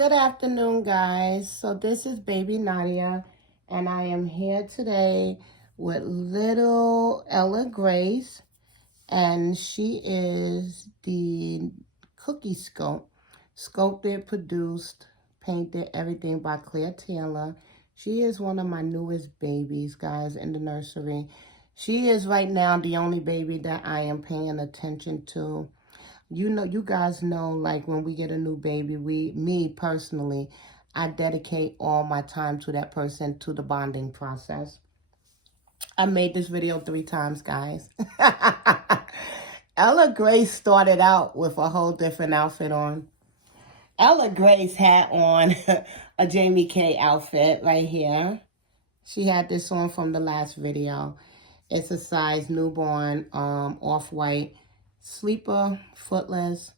Good afternoon, guys. So this is baby Nadia, and I am here today with little Ella Grace, and she is the cookie sculpted, produced, painted, everything by Claire Taylor. She is one of my newest babies, guys, in the nursery. She is right now the only baby that I am paying attention to. You guys know, like, when we get a new baby, me personally, I dedicate all my time to that person, to the bonding process. I made this video 3 times, guys. Ella Grace started out with a whole different outfit on. Ella Grace had on a Jamie K outfit right here. She had this on from the last video. It's a size newborn, off-white, sleeper, footless,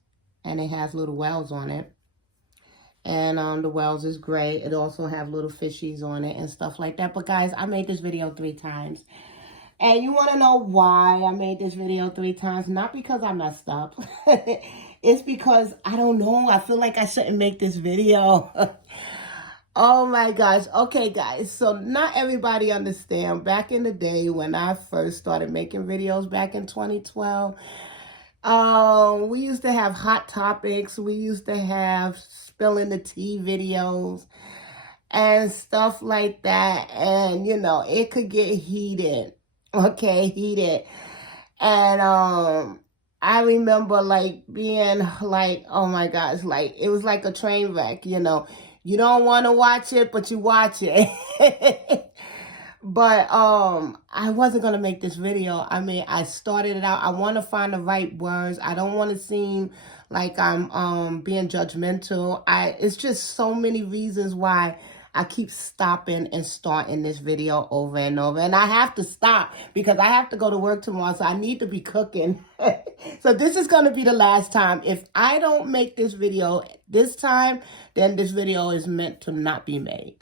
and it has little wells on it. And the wells is gray. It also have little fishies on it and stuff like that. But guys, I made this video 3 times. And you want to know why I made this video 3 times? Not because I messed up. It's because, I don't know, I feel like I shouldn't make this video. Oh my gosh. Okay, guys. So not everybody understand. Back in the day when I first started making videos back in 2012, we used to have hot topics. We used to have spilling the tea videos and stuff like that. And, you know, it could get heated. Okay, heated. And I remember, like, being like, oh my gosh, like, it was like a train wreck, you know. You don't want to watch it, but you watch it. But I wasn't going to make this video. I mean, I started it out. I want to find the right words. I don't want to seem like I'm being judgmental. It's just so many reasons why I keep stopping and starting this video over and over. And I have to stop because I have to go to work tomorrow, so I need to be cooking. So this is going to be the last time. If I don't make this video this time, then this video is meant to not be made.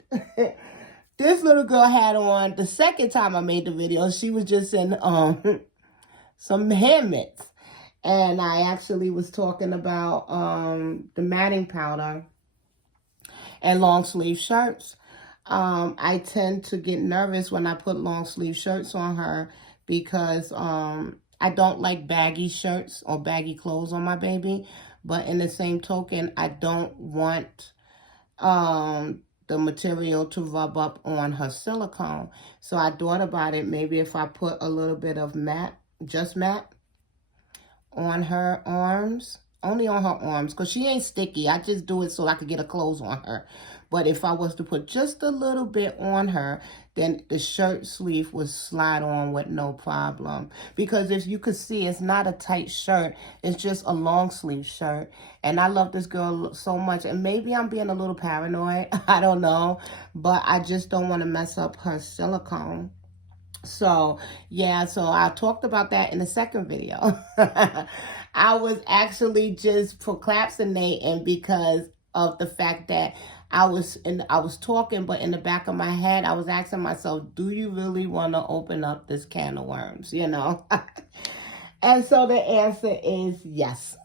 This little girl had on, the second time I made the video, she was just in some hand mitts. And I actually was talking about the matting powder and long sleeve shirts. I tend to get nervous when I put long sleeve shirts on her because I don't like baggy shirts or baggy clothes on my baby. But in the same token, I don't want the material to rub up on her silicone. So I thought about it, maybe if I put a little bit of matte, just matte, on her arms, only on her arms, because she ain't sticky. I just do it so I could get her clothes on her. But if I was to put just a little bit on her, then the shirt sleeve would slide on with no problem. Because if you could see, it's not a tight shirt. It's just a long sleeve shirt. And I love this girl so much. And maybe I'm being a little paranoid. I don't know. But I just don't want to mess up her silicone. So, yeah, so I talked about that in the second video. I was actually just procrastinating because of the fact that I was talking, but in the back of my head, I was asking myself, do you really want to open up this can of worms, you know? And so the answer is yes.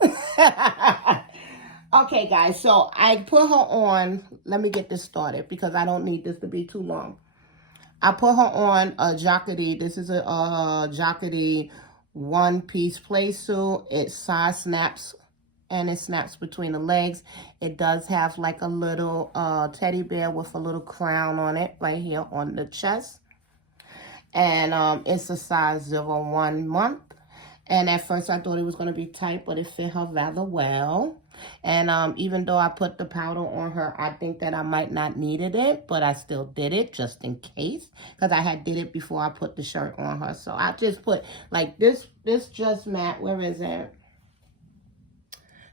Okay, guys, so I put her on. Let me get this started because I don't need this to be too long. I put her on a Jacquardie. This is a Jacquardie one-piece play suit. It side snaps, and it snaps between the legs. It does have like a little teddy bear with a little crown on it right here on the chest. And it's a size 0-1 month. And at first I thought it was going to be tight, but it fit her rather well. And even though I put the powder on her, I think that I might not needed it, but I still did it just in case, because I had did it before I put the shirt on her. So I just put like this just matte. Where is it?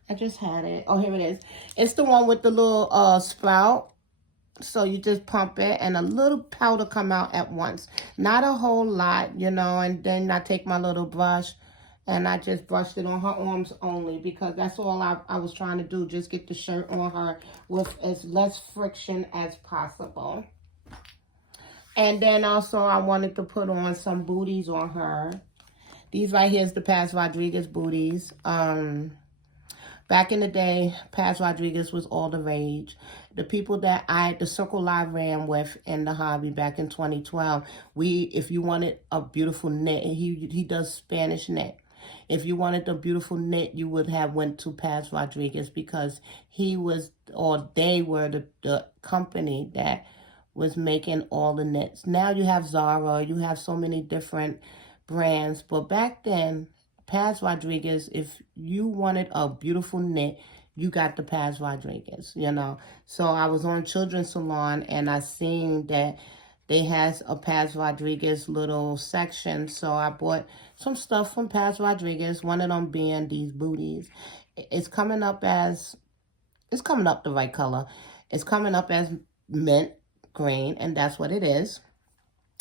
I just had it. Oh, here it is. It's the one with the little sprout. So you just pump it and a little powder come out at once. Not a whole lot, you know, and then I take my little brush and I just brushed it on her arms only because that's all I was trying to do. Just get the shirt on her with as less friction as possible. And then also I wanted to put on some booties on her. These right here is the Paz Rodriguez booties. Back in the day, Paz Rodriguez was all the rage. The people that the circle I ran with in the hobby back in 2012, if you wanted a beautiful knit, he does Spanish knit. If you wanted a beautiful knit, you would have went to Paz Rodriguez, because he was, or they were the company that was making all the knits. Now you have Zara, you have so many different brands, but back then, Paz Rodriguez, if you wanted a beautiful knit, you got the Paz Rodriguez, you know. So I was on Children's Salon, and I seen that they has a Paz Rodriguez little section. So I bought some stuff from Paz Rodriguez, one of them being these booties. It's coming up the right color. It's coming up as mint green, and that's what it is.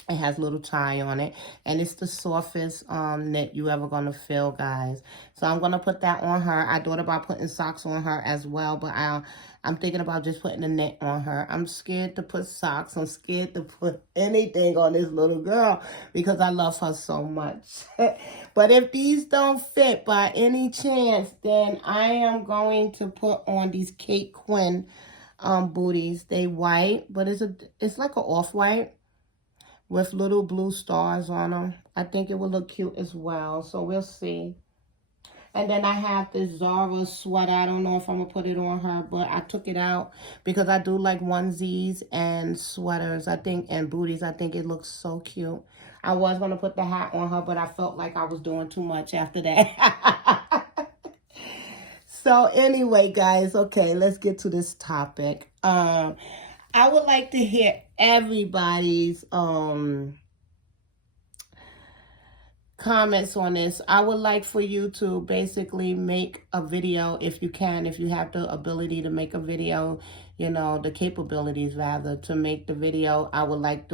It has a little tie on it, and it's the softest knit you ever gonna feel, guys. So I'm gonna put that on her. I thought about putting socks on her as well, but I'm thinking about just putting a knit on her. I'm scared to put socks. I'm scared to put anything on this little girl because I love her so much. But if these don't fit by any chance, then I am going to put on these Kate Quinn booties. They white, but it's like an off-white with little blue stars on them. I think it will look cute as well, so we'll see. And then I have this Zara sweater. I don't know if I'm going to put it on her, but I took it out because I do like onesies and sweaters, I think, and booties. I think it looks so cute. I was going to put the hat on her, but I felt like I was doing too much after that. So anyway, guys, okay, let's get to this topic. I would like to hear everybody's comments on this. I would like for you to basically make a video if you can, if you have the ability to make a video, you know, the capabilities rather to make the video. I would like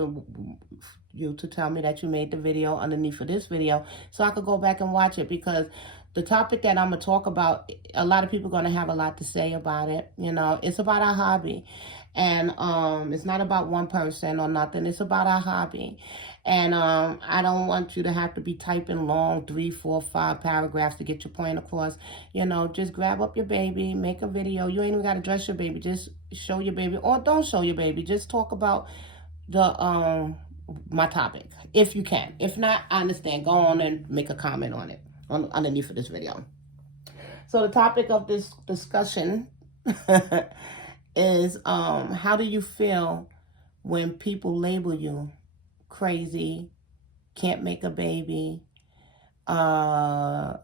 you to tell me that you made the video underneath of this video so I could go back and watch it, because the topic that I'm going to talk about, a lot of people are going to have a lot to say about it. You know, it's about our hobby. And it's not about one person or nothing. It's about our hobby. And I don't want you to have to be typing long 3, 4, 5 paragraphs to get your point across. You know, just grab up your baby, make a video. You ain't even got to dress your baby. Just show your baby, or don't show your baby. Just talk about the my topic, if you can. If not, I understand. Go on and make a comment on it underneath of this video. So the topic of this discussion is how do you feel when people label you crazy, can't make a baby, what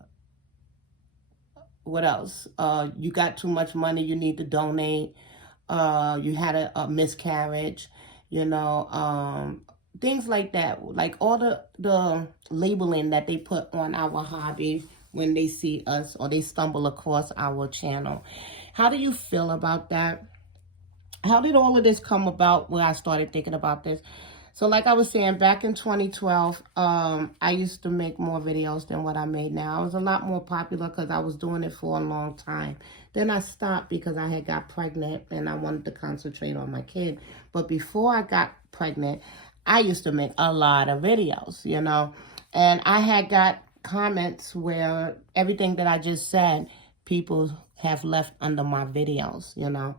else? You got too much money, you need to donate, you had a miscarriage, you know, things like that. Like all the labeling that they put on our hobby when they see us or they stumble across our channel. How do you feel about that? How did all of this come about where I started thinking about this? So like I was saying, back in 2012, I used to make more videos than what I made now. I was a lot more popular because I was doing it for a long time. Then I stopped because I had got pregnant and I wanted to concentrate on my kid. But before I got pregnant, I used to make a lot of videos, you know. And I had got comments where everything that I just said, people have left under my videos, you know.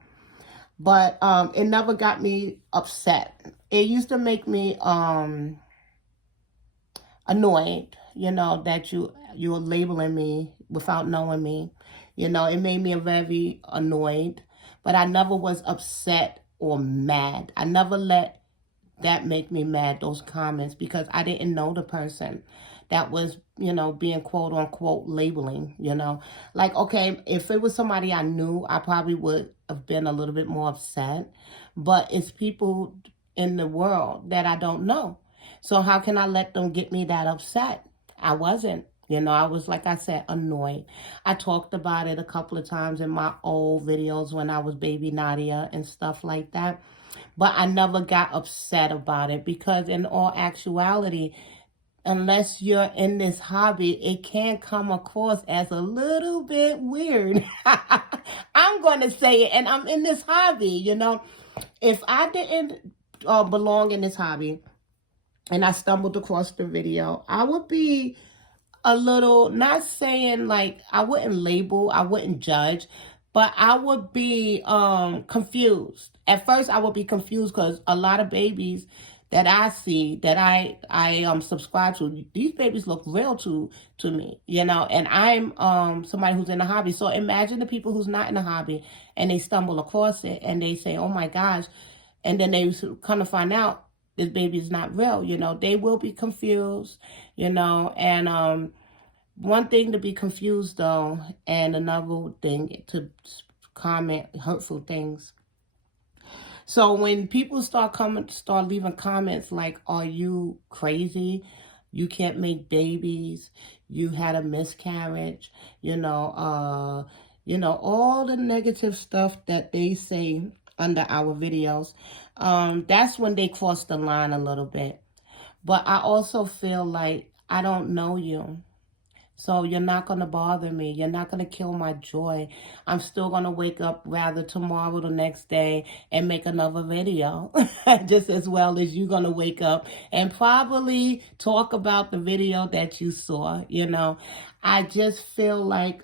But it never got me upset. It used to make me annoyed, you know, that you're labeling me without knowing me. You know, it made me very annoyed. But I never was upset or mad. I never let that make me mad, those comments, because I didn't know the person that was, you know, being quote unquote labeling, you know. Like, okay, if it was somebody I knew, I probably would have been a little bit more upset. But it's people in the world that I don't know. So how can I let them get me that upset? I wasn't. You know, I was, like I said, annoyed. I talked about it a couple of times in my old videos when I was baby Nadia and stuff like that. But I never got upset about it because in all actuality, unless you're in this hobby, it can come across as a little bit weird. I'm going to say it, and I'm in this hobby, you know. If I didn't belong in this hobby and I stumbled across the video, I would be a little, not saying like, I wouldn't label, I wouldn't judge, but I would be confused. At first I would be confused because a lot of babies that I see, that I subscribe to, these babies look real to me, you know, and I'm somebody who's in the hobby. So imagine the people who's not in the hobby and they stumble across it and they say, oh my gosh, and then they kind of find out this baby is not real, you know, they will be confused, you know. And one thing to be confused though, and another thing to comment hurtful things. So when people start leaving comments like, are you crazy? You can't make babies. You had a miscarriage. All the negative stuff that they say under our videos. That's when they cross the line a little bit. But I also feel like I don't know you. So you're not going to bother me. You're not going to kill my joy. I'm still going to wake up rather tomorrow, the next day, and make another video. Just as well as you're going to wake up and probably talk about the video that you saw, you know. I just feel like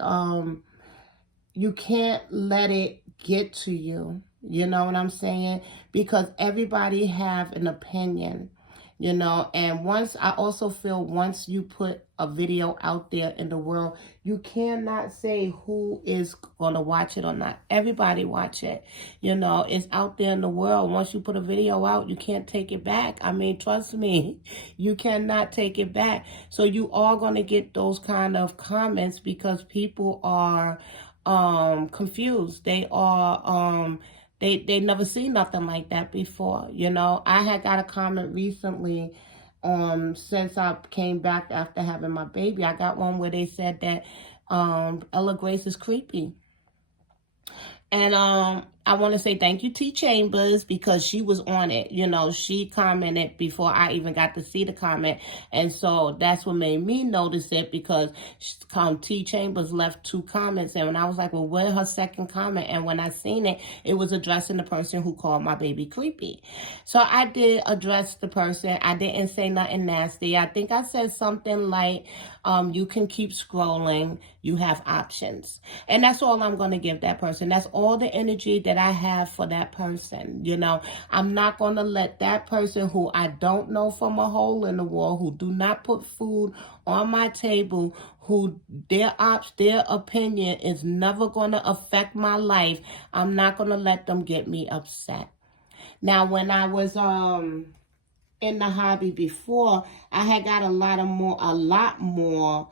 you can't let it get to you. You know what I'm saying? Because everybody have an opinion, you know. And I also feel once you put a video out there in the world, you cannot say who is going to watch it or not. Everybody watch it. You know, it's out there in the world. Once you put a video out, you can't take it back. I mean, trust me, you cannot take it back. So you are going to get those kind of comments because people are confused. They are they never seen nothing like that before. You know, I had got a comment recently since I came back after having my baby. I got one where they said that Ella Grace is creepy. And I want to say thank you, T. Chambers, because she was on it. You know, she commented before I even got to see the comment. And so that's what made me notice it, because T. Chambers left 2 comments. And when I was like, well, where's her second comment? And when I seen it, it was addressing the person who called my baby creepy. So I did address the person. I didn't say nothing nasty. I think I said something like, you can keep scrolling. You have options. And that's all I'm going to give that person. That's all the energy that I have for that person. You know, I'm not going to let that person who I don't know from a hole in the wall, who do not put food on my table, who their opinion is never going to affect my life. I'm not going to let them get me upset. Now, when I was in the hobby before, I had got a lot more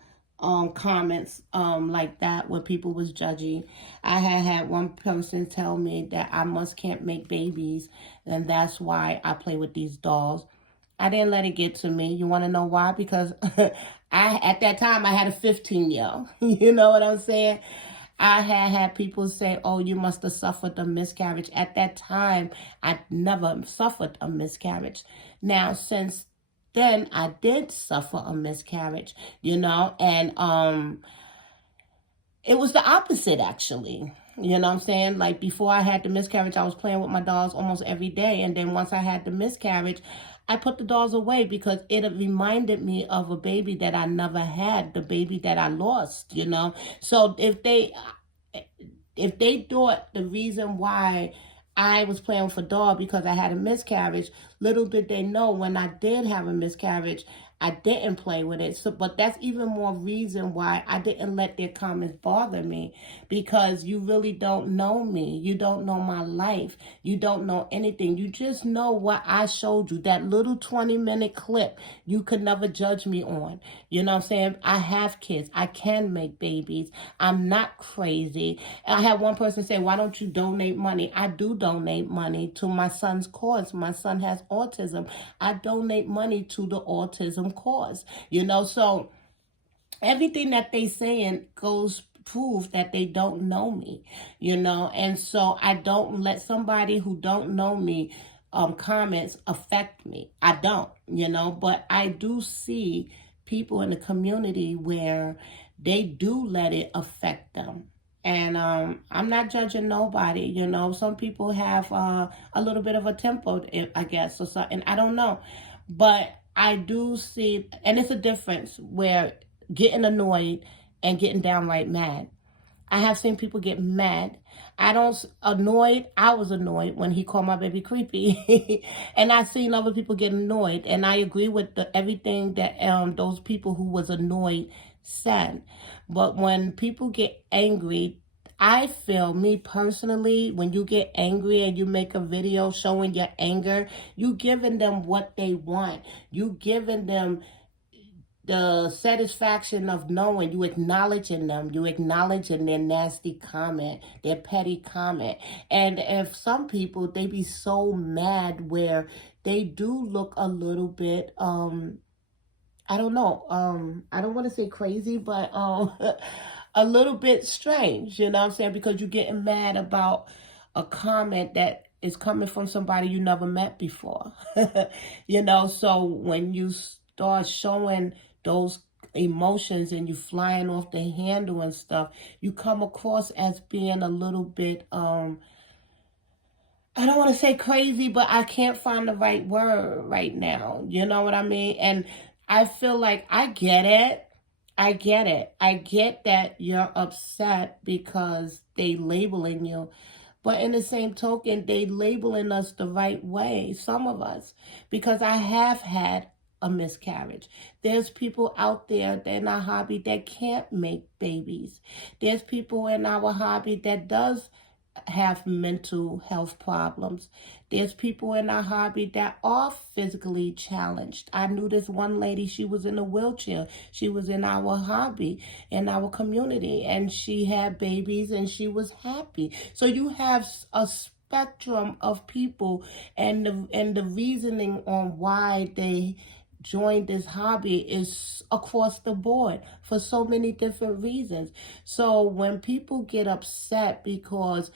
comments like that where people was judgy. I had one person tell me that I can't make babies, and that's why I play with these dolls. I didn't let it get to me. You want to know why? Because at that time I had a 15-year-old. You know what I'm saying? I had people say, oh, you must have suffered a miscarriage. At that time, I never suffered a miscarriage. Now, since then, I did suffer a miscarriage, you know, and it was the opposite, actually. You know what I'm saying? Like, before I had the miscarriage, I was playing with my dolls almost every day. And then once I had the miscarriage, I put the dolls away because it reminded me of a baby that I never had, the baby that I lost, you know? So if they thought the reason why I was playing with a doll because I had a miscarriage, little did they know when I did have a miscarriage, I didn't play with it. So, but that's even more reason why I didn't let their comments bother me, because you really don't know me. You don't know my life. You don't know anything. You just know what I showed you. That little 20-minute clip, you could never judge me on. You know what I'm saying? I have kids. I can make babies. I'm not crazy. I had one person say, why don't you donate money? I do donate money to my son's cause. My son has autism. I donate money to the autism cause, you know. So everything that they saying goes prove that they don't know me, you know. And so I don't let somebody who don't know me comments affect me. I don't, you know. But I do see people in the community where they do let it affect them. And I'm not judging nobody, you know. Some people have a little bit of a temper, I guess, or something. I don't know. But I do see, and it's a difference where getting annoyed and getting downright mad. I have seen people get mad. I was annoyed when he called my baby creepy. And I've seen other people get annoyed. And I agree with everything that those people who was annoyed said. But when people get angry, I feel, me personally, when you get angry and you make a video showing your anger, you giving them what they want. You giving them the satisfaction of knowing, you acknowledging them, you acknowledging their nasty comment, their petty comment. And if some people, they be so mad where they do look a little bit, I don't know, I don't want to say crazy, but a little bit strange, you know what I'm saying? Because you're getting mad about a comment that is coming from somebody you never met before. You know, so when you start showing those emotions and you flying off the handle and stuff, you come across as being a little bit I don't want to say crazy, but I can't find the right word right now. You know what I mean? And I feel like I get it. I get it. I get that you're upset because they labeling you. But in the same token, they labeling us the right way, some of us, because I have had a miscarriage. There's people out there in our hobby that can't make babies. There's people in our hobby that does have mental health problems. There's people in our hobby that are physically challenged. I knew this one lady, she was in a wheelchair. She was in our hobby, in our community, and she had babies and she was happy. So you have a spectrum of people, and the reasoning on why they joined this hobby is across the board for so many different reasons. So when people get upset because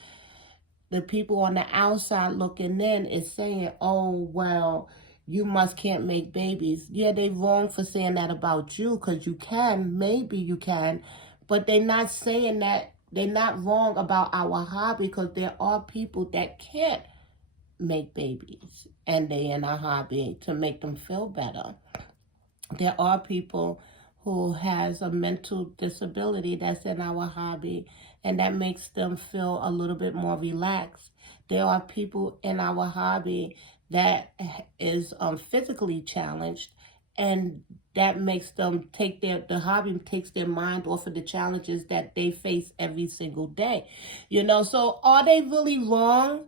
the people on the outside looking in is saying, oh, well, you can't make babies. Yeah, they wrong for saying that about you, because you can, maybe you can, but they're not saying that. They're not wrong about our hobby, because there are people that can't make babies and they in our hobby to make them feel better. There are people who has a mental disability that's in our hobby, and that makes them feel a little bit more relaxed. There are people in our hobby that is physically challenged, and that makes them the hobby takes their mind off of the challenges that they face every single day. You know, so are they really wrong?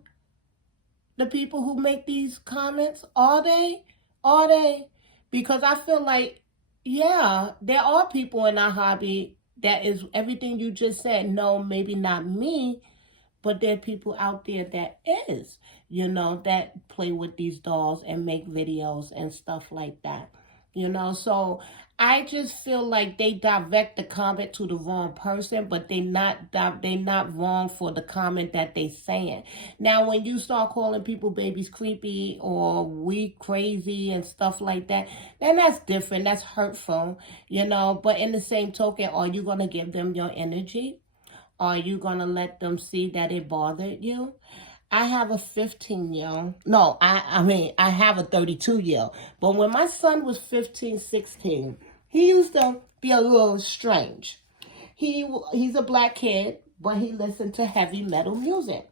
The people who make these comments, are they? Are they? Because I feel like, yeah, there are people in our hobby that is everything you just said. No, maybe not me, but there are people out there that is, you know, that play with these dolls and make videos and stuff like that. You know, so I just feel like they direct the comment to the wrong person, but they not wrong for the comment that they saying. Now, when you start calling people babies creepy or weak, crazy, and stuff like that, then that's different. That's hurtful, you know. But in the same token, are you gonna give them your energy? Are you gonna let them see that it bothered you? I have a 15-year-old. No, I have a 32-year-old. But when my son was 15, 16, he used to be a little strange. He's a black kid, but he listened to heavy metal music.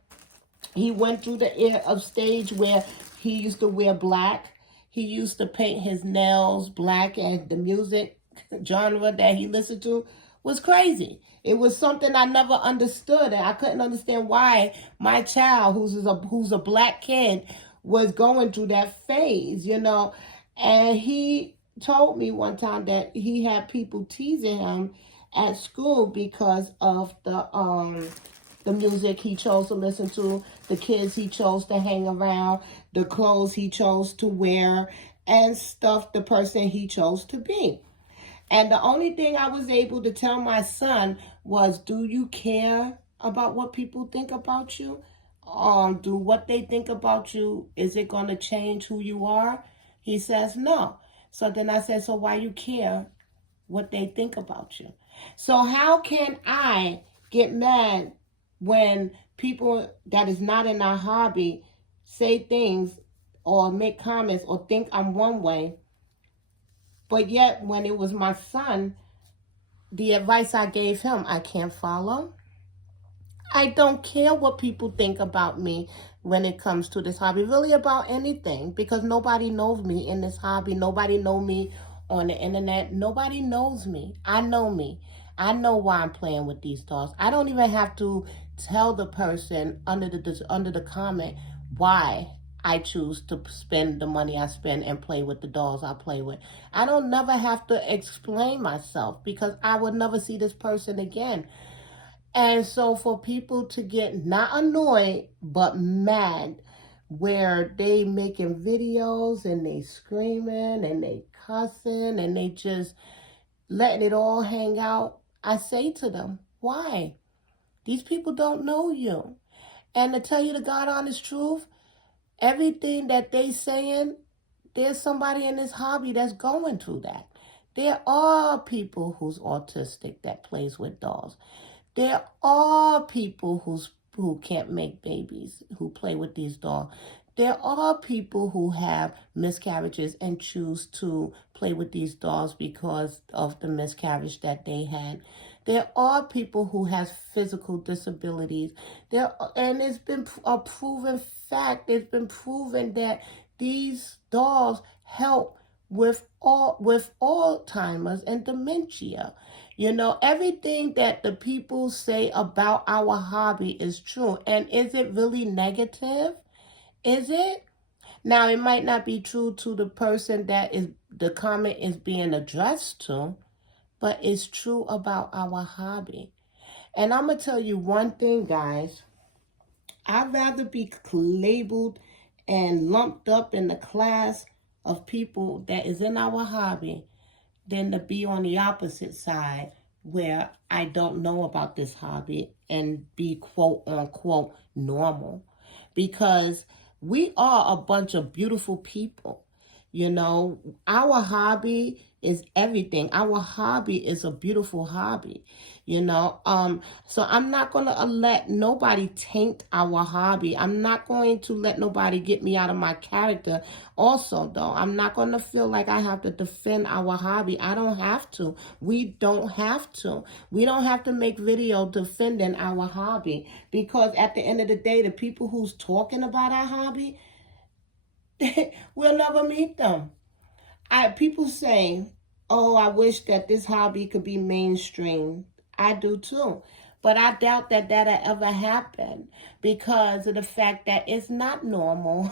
He went through the era of stage where he used to wear black. He used to paint his nails black, and the music genre that he listened to was crazy. It was something I never understood, and I couldn't understand why my child, who's a black kid, was going through that phase, you know. And he told me one time that he had people teasing him at school because of the music he chose to listen to, the kids he chose to hang around, the clothes he chose to wear, and stuff the person he chose to be. And the only thing I was able to tell my son was, do you care about what people think about you? Do what they think about you, is it going to change who you are? He says, no. So then I said, so why you care what they think about you? So how can I get mad when people that is not in our hobby say things or make comments or think I'm one way, but yet when it was my son, the advice I gave him, I can't follow. I don't care what people think about me when it comes to this hobby, really about anything, because nobody knows me in this hobby. Nobody knows me on the internet. Nobody knows me. I know me. I know why I'm playing with these dolls. I don't even have to tell the person under the comment why I choose to spend the money I spend and play with the dolls I play with. I don't never have to explain myself because I would never see this person again. And so for people to get not annoyed, but mad, where they making videos and they screaming and they cussing and they just letting it all hang out, I say to them, why? These people don't know you. And to tell you the God honest truth, everything that they saying, there's somebody in this hobby that's going through that. There are people who's autistic that plays with dolls. There are people who can't make babies who play with these dolls. There are people who have miscarriages and choose to play with these dolls because of the miscarriage that they had. There are people who has physical disabilities. And it's been a proven fact. It's been proven that these dolls help with Alzheimer's and dementia. You know, everything that the people say about our hobby is true. And is it really negative? Is it? Now, it might not be true to the person that is the comment is being addressed to, but it's true about our hobby. And I'm going to tell you one thing, guys. I'd rather be labeled and lumped up in the class of people that is in our hobby than to be on the opposite side where I don't know about this hobby and be quote unquote normal. Because we are a bunch of beautiful people. You know, our hobby is everything. Our hobby is a beautiful hobby, you know. So I'm not going to let nobody taint our hobby. I'm not going to let nobody get me out of my character. Also, though, I'm not going to feel like I have to defend our hobby. I don't have to. We don't have to. We don't have to make video defending our hobby, because at the end of the day, the people who's talking about our hobby, we'll never meet them. People say, oh, I wish that this hobby could be mainstream. I do too. But I doubt that that'll ever happen because of the fact that it's not normal.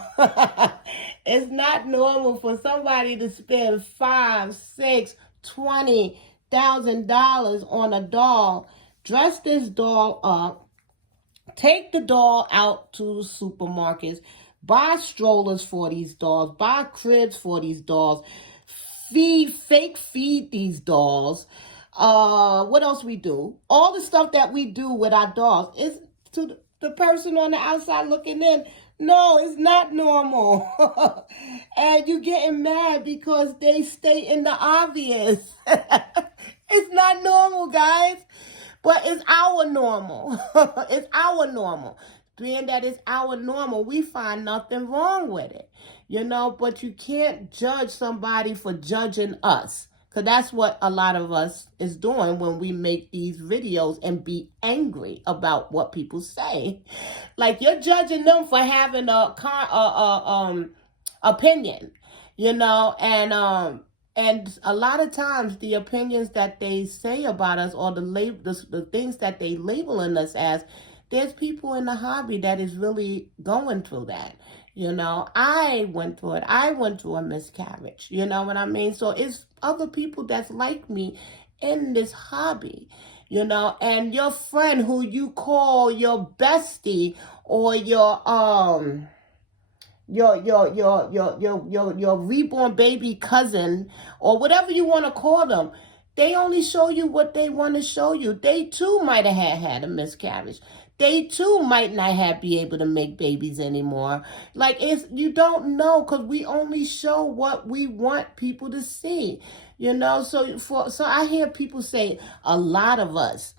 It's not normal for somebody to spend $5, $6, $20,000 on a doll, dress this doll up, take the doll out to the supermarkets, buy strollers for these dolls, buy cribs for these dolls, fake feed these dolls. What else we do? All the stuff that we do with our dolls is to the person on the outside looking in. No, it's not normal. And you getting mad because they stay in the obvious. It's not normal, guys. But it's our normal. It's our normal. Being that it's our normal, we find nothing wrong with it. You know, but you can't judge somebody for judging us. Because that's what a lot of us is doing when we make these videos and be angry about what people say. Like, you're judging them for having a opinion, you know, and a lot of times the opinions that they say about us, or the things that they labeling us as, there's people in the hobby that is really going through that. You know, I went through it. I went through a miscarriage. You know what I mean? So it's other people that's like me in this hobby, you know, and your friend who you call your bestie or your reborn baby cousin or whatever you want to call them, they only show you what they want to show you. They too might have had a miscarriage. They too might not be able to make babies anymore. Like, you don't know, because we only show what we want people to see. You know, so I hear people say a lot of us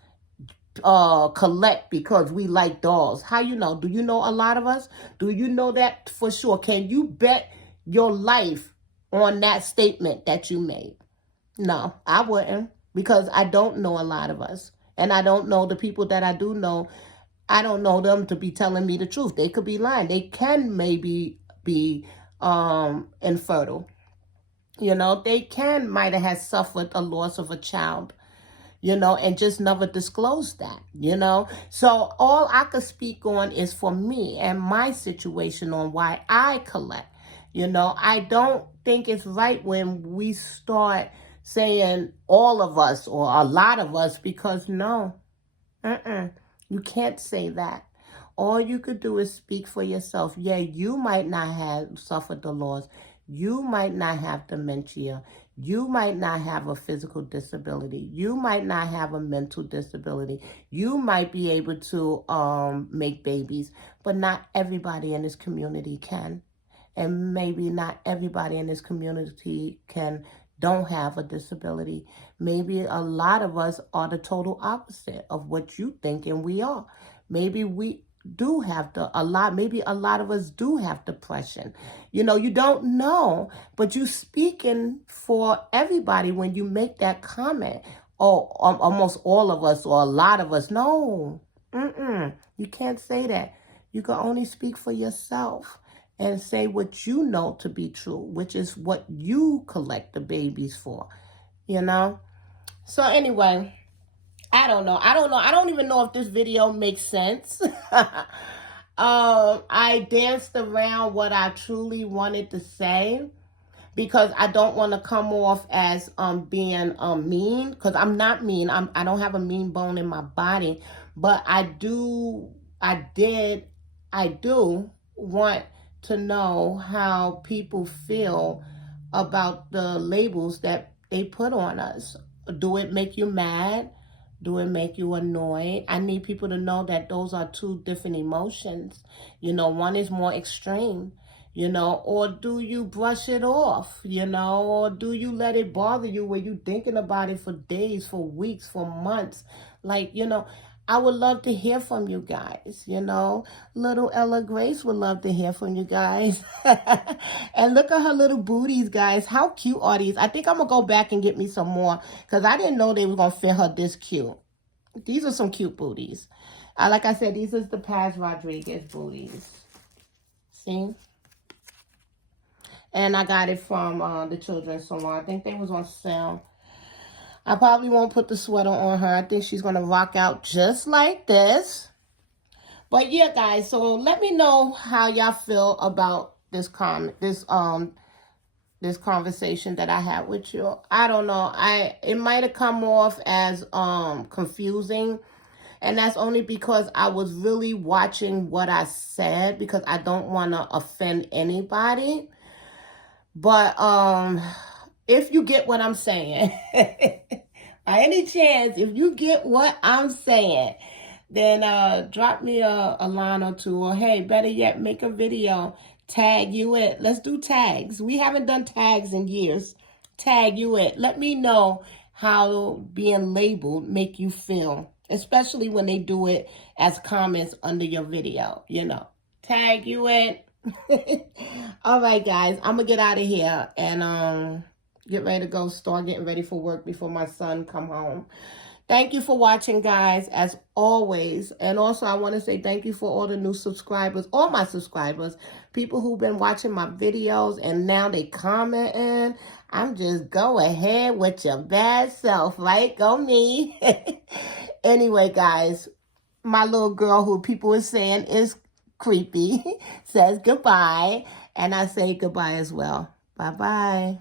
collect because we like dolls. How you know? Do you know a lot of us? Do you know that for sure? Can you bet your life on that statement that you made? No, I wouldn't. because I don't know a lot of us. And I don't know the people that I do know. I don't know them to be telling me the truth. They could be lying. They can maybe be infertile. You know, they might have suffered a loss of a child, you know, and just never disclosed that, you know. So all I could speak on is for me and my situation on why I collect. You know, I don't think it's right when we start saying all of us or a lot of us, because no, you can't say that. All you could do is speak for yourself. Yeah, you might not have suffered the loss. You might not have dementia. You might not have a physical disability. You might not have a mental disability. You might be able to make babies, but not everybody in this community can. And maybe not everybody in this community don't have a disability. Maybe a lot of us are the total opposite of what you think and we are. Maybe we do have maybe a lot of us do have depression. You know, you don't know, but you speaking for everybody when you make that comment. Oh, almost all of us or a lot of us. No, you can't say that. You can only speak for yourself and say what you know to be true, which is what you collect the babies for, you know? So anyway, I don't know. I don't even know if this video makes sense. I danced around what I truly wanted to say because I don't want to come off as being mean, because I'm not mean. I don't have a mean bone in my body, but I do want to know how people feel about the labels that they put on us. Do it make you mad? Do it make you annoyed? I need people to know that those are two different emotions. You know, one is more extreme, you know, or do you brush it off, you know, or do you let it bother you where you thinking about it for days, for weeks, for months? Like, you know, I would love to hear from you guys, you know. Little Ella Grace would love to hear from you guys. And look at her little booties, guys. How cute are these? I think I'm going to go back and get me some more because I didn't know they were going to fit her this cute. These are some cute booties. Like I said, these is the Paz Rodriguez booties. See? And I got it from the children's salon. I think they was on sale. I probably won't put the sweater on her. I think she's going to rock out just like this. But yeah, guys, so let me know how y'all feel about this this conversation that I had with you. I don't know. It might have come off as confusing. And that's only because I was really watching what I said, because I don't want to offend anybody. But if you get what I'm saying, by any chance, if you get what I'm saying, then drop me a line or two, or hey, better yet, make a video, tag you it. Let's do tags. We haven't done tags in years. Tag you it. Let me know how being labeled make you feel, especially when they do it as comments under your video, you know. Tag you it. All right, guys, I'm gonna get out of here and get ready to go start getting ready for work before my son come home. Thank you for watching, guys, as always. And also, I want to say thank you for all the new subscribers, all my subscribers, people who've been watching my videos and now they commenting. I'm just go ahead with your bad self, right? Go me. Anyway, guys, my little girl who people are saying is creepy says goodbye, and I say goodbye as well. Bye-bye.